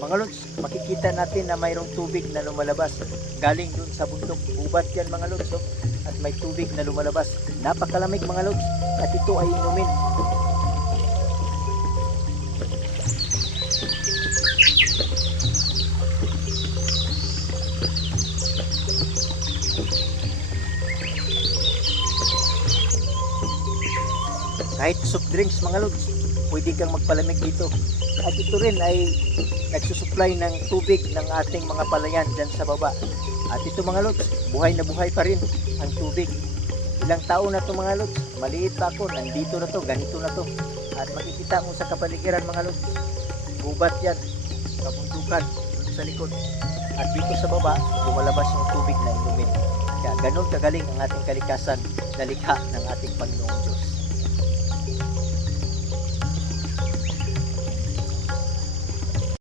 Mga lods, makikita natin na mayroong tubig na lumalabas galing dun sa bundok. Gubat yan mga lods, oh. At may tubig na lumalabas. Napakalamig mga lods. At ito ay inumin. Kahit soft drinks mga lods, pwede kang magpalamig dito. At ito rin ay nagsusupply ng tubig ng ating mga palayan dyan sa baba. At ito mga lods, buhay na buhay pa rin ang tubig. Ilang taon na to mga lods, maliit pa ako, nandito na to, ganito na to. At makikita mo sa kapaligiran mga lods, gubat yan, kabundukan dun sa likod. At dito sa baba, lumalabas yung tubig na inumin. Kaya ganun kagaling ang ating kalikasan na likha ng ating Panginoong Diyos.